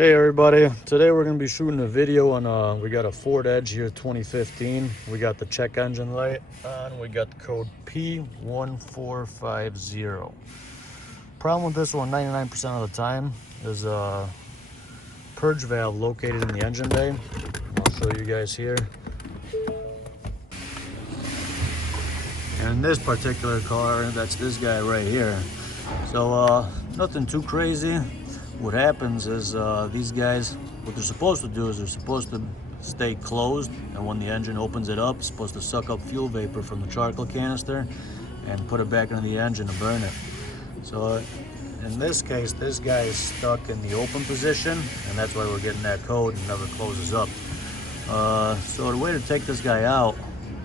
Hey everybody, today we're going to be shooting a video on, we got a Ford Edge here 2015. We got the check engine light on, we got the code P1450. Problem with this one 99% of the time is a purge valve located in the engine bay. I'll show you guys here. And in this particular car, that's this guy right here. So nothing too crazy. What happens is these guys, what they're supposed to do is they're supposed to stay closed, and when the engine opens it up, it's supposed to suck up fuel vapor from the charcoal canister and put it back into the engine to burn it. So in this case, this guy is stuck in the open position, and that's why we're getting that code and never closes up. So the way to take this guy out,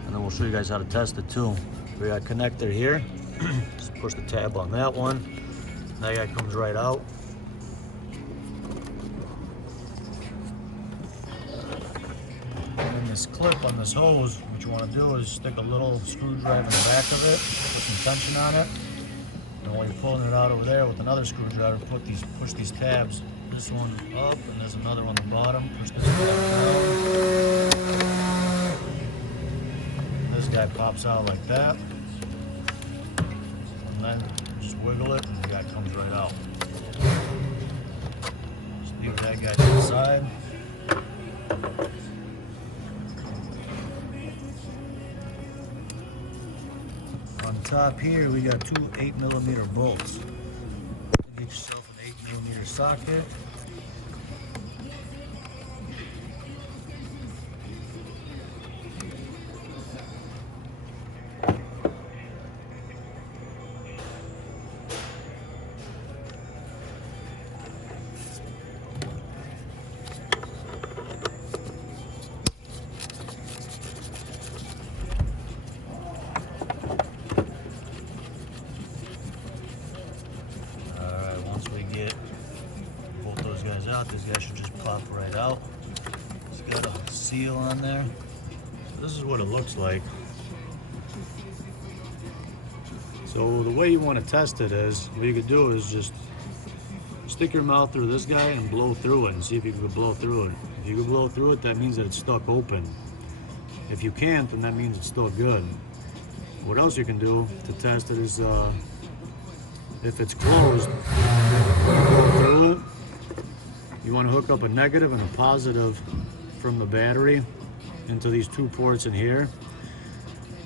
and then we'll show you guys how to test it too. We got a connector here. Just push the tab on that one. That guy comes right out. And this clip on this hose, what you want to do is stick a little screwdriver in the back of it, put some tension on it, and when you're pulling it out over there with another screwdriver, push these tabs. This one up, and there's another one on the bottom. Push this tab down. This guy pops out like that, and then just wiggle it, and the guy comes right out. Just leave that guy to the side. On top here, we got two 8mm bolts. Get yourself an 8mm socket. Both those guys out. This guy should just pop right out. It's got a seal on there. So this is what it looks like. So the way you want to test it is, what you could do is just stick your mouth through this guy and blow through it and see if you can blow through it. If you can blow through it, that means that it's stuck open. If you can't, then that means it's still good. What else you can do to test it is if it's closed, go through it. You want to hook up a negative and a positive from the battery into these two ports in here.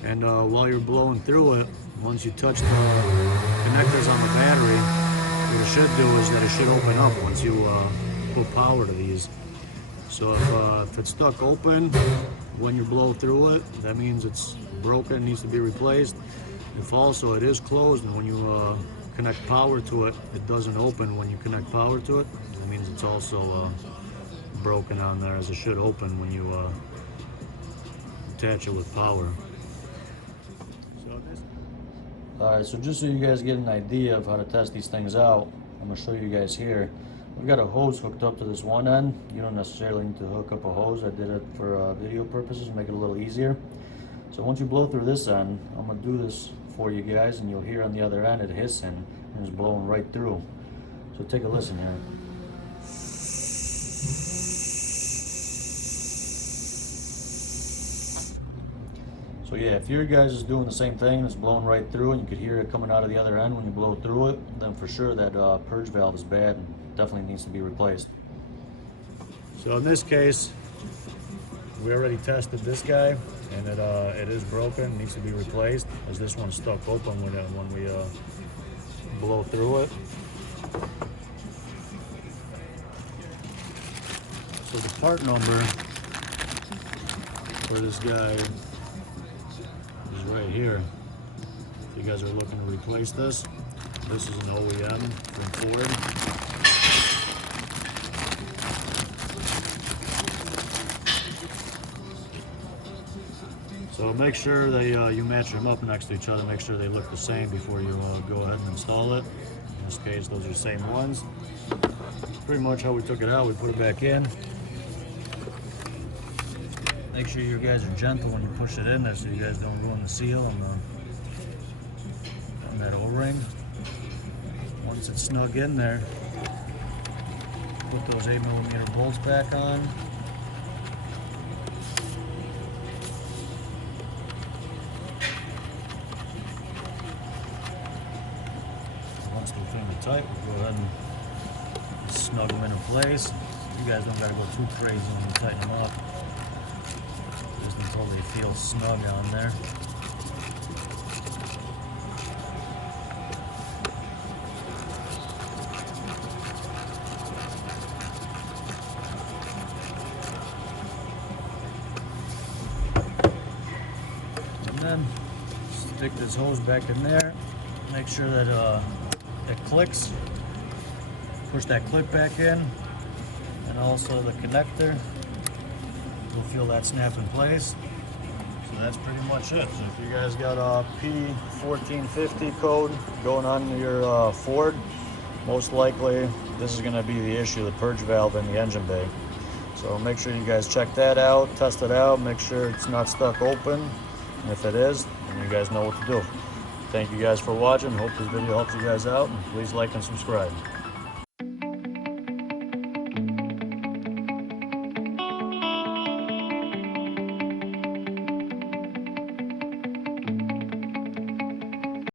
And while you're blowing through it, once you touch the connectors on the battery, what it should do is that it should open up once you put power to these. So if it's stuck open when you blow through it, that means it's broken, needs to be replaced. If also it is closed and when you connect power to it, it doesn't open when you connect power to it, that means it's also broken on there, as it should open when you attach it with power. Alright, so just so you guys get an idea of how to test these things out, I'm going to show you guys here. We've got a hose hooked up to this one end. You don't necessarily need to hook up a hose. I did it for video purposes, make it a little easier. So once you blow through this end, I'm going to do this for you guys, and you'll hear on the other end it hissing, and it's blowing right through. So take a listen here. So yeah, if your guys is doing the same thing, it's blowing right through, and you could hear it coming out of the other end when you blow through it, then for sure that purge valve is bad and definitely needs to be replaced. So in this case, we already tested this guy, and it is broken, needs to be replaced, as this one's stuck open when we blow through it. So the part number for this guy is right here. If you guys are looking to replace this, this is an OEM from Ford. So make sure they you match them up next to each other, make sure they look the same before you go ahead and install it. In this case, those are the same ones. Pretty much how we took it out, we put it back in. Make sure you guys are gentle when you push it in there so you guys don't ruin the seal on that O-ring. Once it's snug in there, Put those 8mm bolts back on. Once they're firmly tight, we'll go ahead and snug them into place. You guys don't got to go too crazy when you tighten them up. Just until they feel snug on there. And then stick this hose back in there. Make sure that it clicks. Push that clip back in, and also the connector. You'll feel that snap in place. So that's pretty much it. So if you guys got a P1450 code going on your Ford, most likely this is going to be the issue, the purge valve in the engine bay. So make sure you guys check that out, test it out, make sure it's not stuck open. And if it is, then you guys know what to do. Thank you guys for watching. Hope this video helps you guys out, and please like and subscribe.